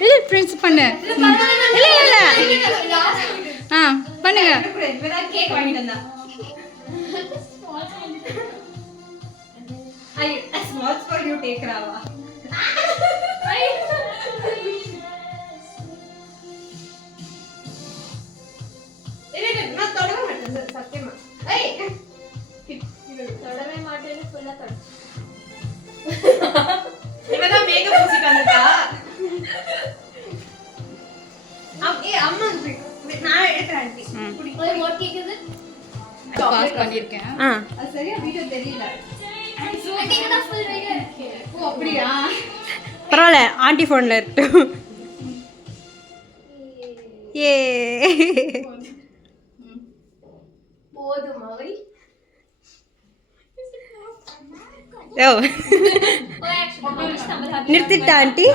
இல்லை ஃப்ரெண்ட்ஸ் பண்ணு இல்லை இல்லை ஆ பண்ணுங்க கேக் வாங்கிட்டு வந்தா small for you take Rava. Pass பண்ணிருக்கேன் சரியா வீடியோ தெரியல பரவாயில்ல ஆண்டி ஃபோனில் இருக்கட்டும் ஏ ஓ நிறுத்திட்டா ஆண்டி